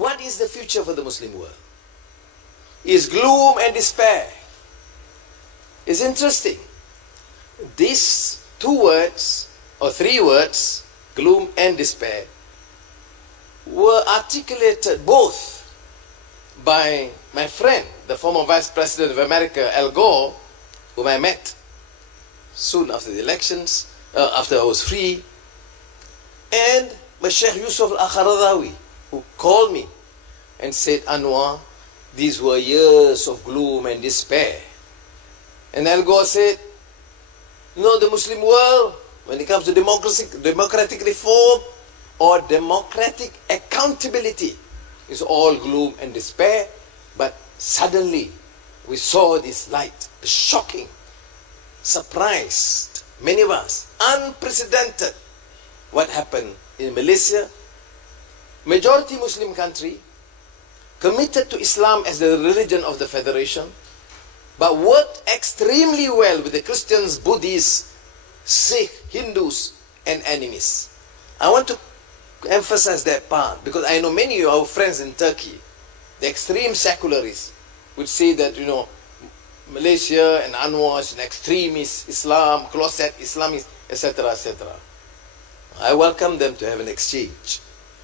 what is the future for the Muslim world? Is gloom and despair. It's interesting. These two words, or three words, gloom and despair, were articulated both by my friend, the former Vice President of America, Al Gore, whom I met soon after the elections, after I was free, and my Sheikh Yusuf Al-Akharadawi, who called me and said, Anwar, these were years of gloom and despair. And Al Gore said, you know, the Muslim world, when it comes to democratic reform or democratic accountability, is all gloom and despair. But suddenly we saw this light, shocking, surprised many of us, unprecedented. What happened in Malaysia, majority Muslim country, committed to Islam as the religion of the federation, but worked extremely well with the Christians, Buddhists, Sikh, Hindus, and enemies. I want to emphasize that part because I know many of our friends in Turkey, the extreme secularists, would say that, you know, Malaysia and Anwar is an extremist Islam, closet Islamist, etc., etc. I welcome them to have an exchange.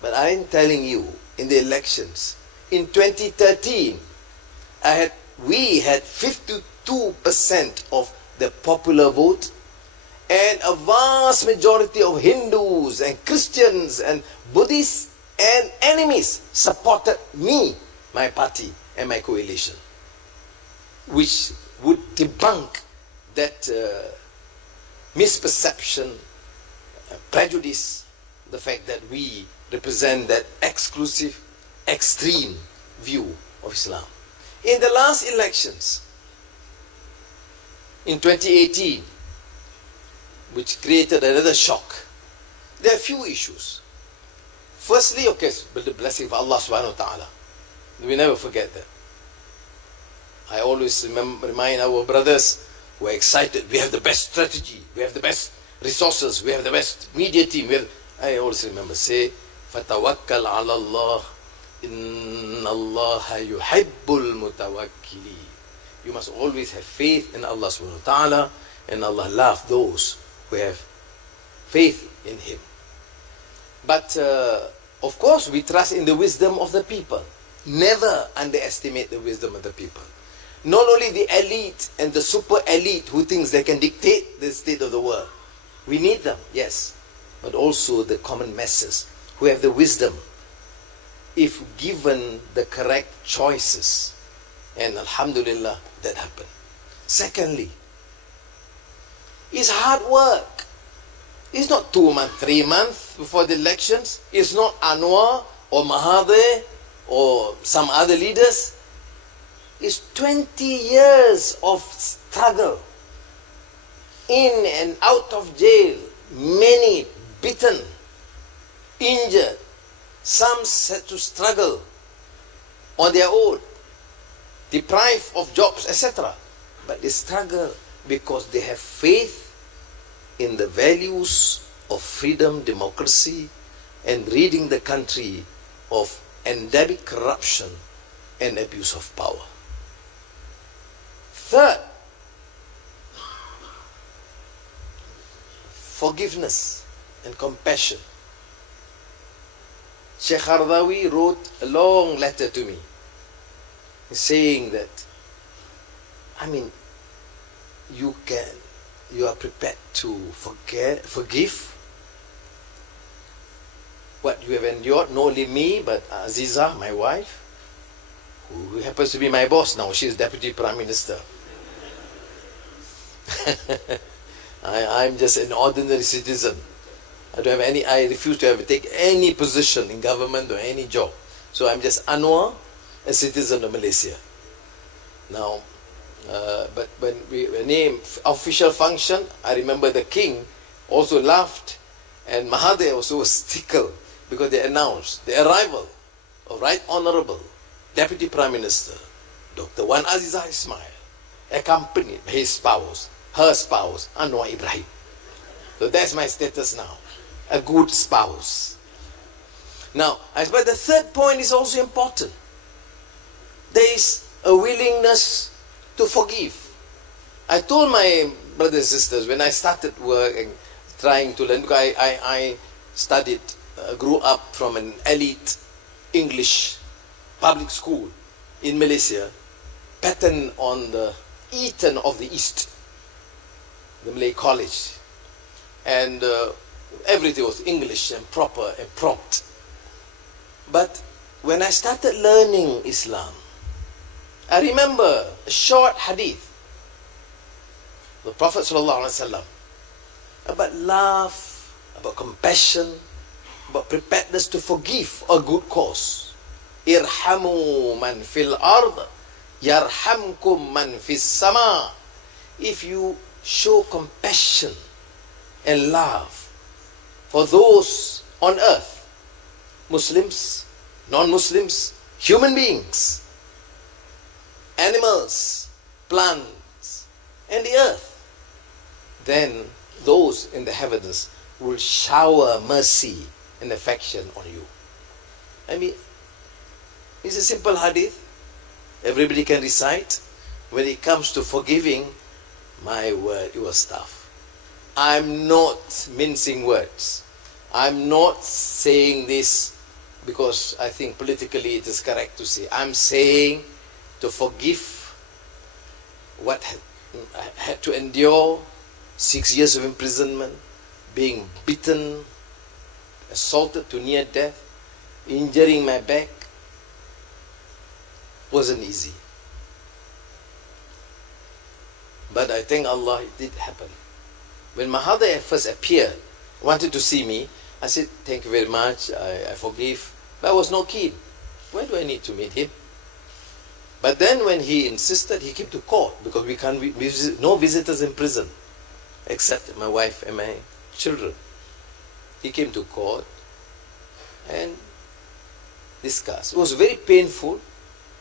But I'm telling you, in the elections, in 2013, we had 52% of the popular vote, and a vast majority of Hindus and Christians and Buddhists and enemies supported me, my party, and my coalition, which would debunk that misperception, prejudice, the fact that we represent that exclusive, extreme view of Islam. In the last elections, in 2018, which created another shock, there are a few issues. Firstly, okay, with the blessing of Allah subhanahu wa ta'ala. We never forget that. I always remind our brothers who are excited, we have the best strategy, we have the best resources, we have the best media team. I always remember, say, فَتَوَكَّلْ عَلَى اللَّهِ إِنَّ اللَّهَ يُحِبُّ الْمُتَوَكِّلِينَ. You must always have faith in Allah subhanahu wa ta'ala, and Allah loves those who have faith in Him. But of course we trust in the wisdom of the people. Never underestimate the wisdom of the people. Not only the elite and the super elite who thinks they can dictate the state of the world. We need them, yes. But also the common masses who have the wisdom, if given the correct choices. And alhamdulillah, that happened. Secondly, it's hard work. It's not 2 months, 3 months before the elections. It's not Anwar or Mahathir or some other leaders. It's 20 years of struggle, in and out of jail, many beaten, injured, some had to struggle on their own, deprived of jobs, etc. But they struggle because they have faith in the values of freedom, democracy, and ridding the country of endemic corruption and abuse of power. Third, forgiveness and compassion. Sheikh Qaradawi wrote a long letter to me saying that, you are prepared to forgive what you have endured, not only me, but Aziza, my wife, who happens to be my boss now. She is Deputy Prime Minister. I'm just an ordinary citizen. I refuse to take any position in government or any job. So I'm just Anwar, a citizen of Malaysia. Now, but when we named official function, I remember the king also laughed, and Mahathir also was tickled because they announced the arrival of Right Honourable Deputy Prime Minister Dr. Wan Azizah Ismail, accompanied by his spouse, her spouse, Anwar Ibrahim. So that's my status now, a good spouse. Now, but the third point is also important. There is a willingness to forgive. I told my brothers and sisters when I started work and trying to learn, because I studied, grew up from an elite English public school in Malaysia, patterned on the Eton of the East, the Malay college, and everything was English and proper and prompt. But when I started learning Islam, I remember a short hadith, the Prophet ﷺ, about love, about compassion, about preparedness to forgive a good cause. Irhamu man fil ard, yarhamkum man fis sama. If you show compassion and love for those on earth, Muslims, non-Muslims, human beings, animals, plants, and the earth, then those in the heavens will shower mercy and affection on you. I mean, it's a simple hadith. Everybody can recite. When it comes to forgiving, my word, it was tough. I'm not mincing words. I'm not saying this because I think politically it is correct to say. I'm saying to forgive what I had to endure, 6 years of imprisonment, being beaten, assaulted to near death, injuring my back, wasn't easy. But I thank Allah it did happen. When Mahathir first appeared, wanted to see me, I said, thank you very much, I forgive. But I was not keen. Why do I need to meet him? But then when he insisted, he came to court, because we can't visit, no visitors in prison, except my wife and my children. He came to court and discussed. It was very painful.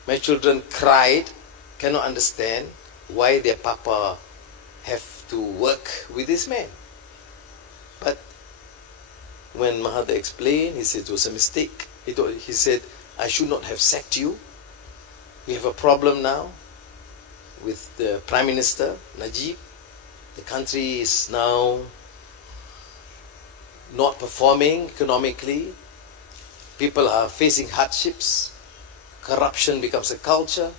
My children cried, cannot understand why their papa have to work with this man. But when Mahathir explained, he said it was a mistake. He said, I should not have sacked you. We have a problem now with the Prime Minister, Najib. The country is now not performing economically. People are facing hardships. Corruption becomes a culture.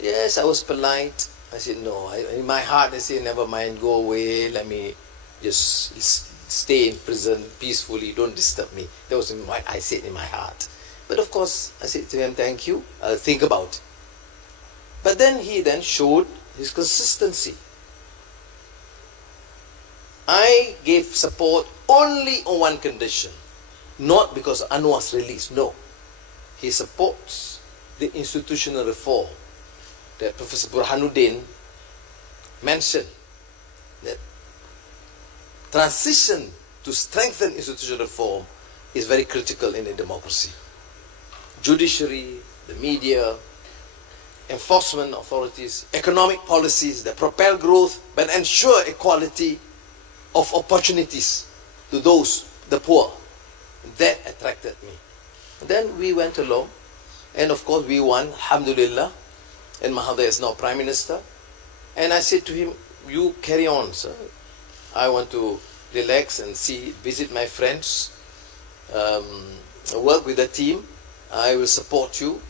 Yes, I was polite. I said, no. In my heart, I said, never mind, go away. Let me just stay in prison peacefully. Don't disturb me. That was what I said in my heart. But of course, I said to him, thank you. I'll think about it. But then he then showed his consistency. I gave support only on one condition. Not because Anwar's released. No. He supports the institutional reform that Professor Burhanuddin mentioned. That transition to strengthen institutional reform is very critical in a democracy. Judiciary, the media, enforcement authorities, economic policies that propel growth but ensure equality of opportunities to those, the poor. That attracted me. Then we went along, and of course we won, alhamdulillah, and Mahathir is now Prime Minister. And I said to him, you carry on, sir. I want to relax and visit my friends, work with the team. I will support you,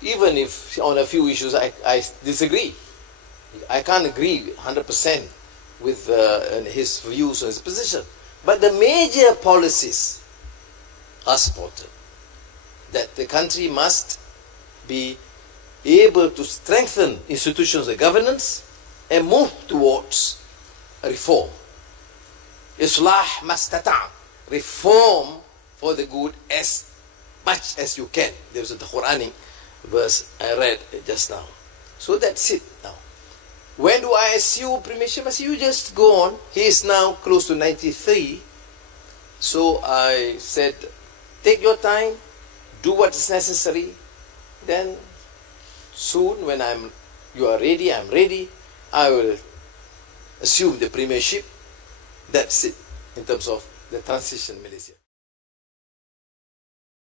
even if on a few issues I disagree. I can't agree 100% with his views or his position. But the major policies are supported. That the country must be able to strengthen institutions of governance and move towards a reform. Islah mastata', reform for the good as much as you can. There was a Quranic verse I read just now. So that's it now. When do I assume premiership? I say, you just go on. He is now close to 93. So I said, take your time, do what is necessary. Then soon when you are ready, I'm ready, I will assume the premiership. That's it in terms of the transition Malaysia.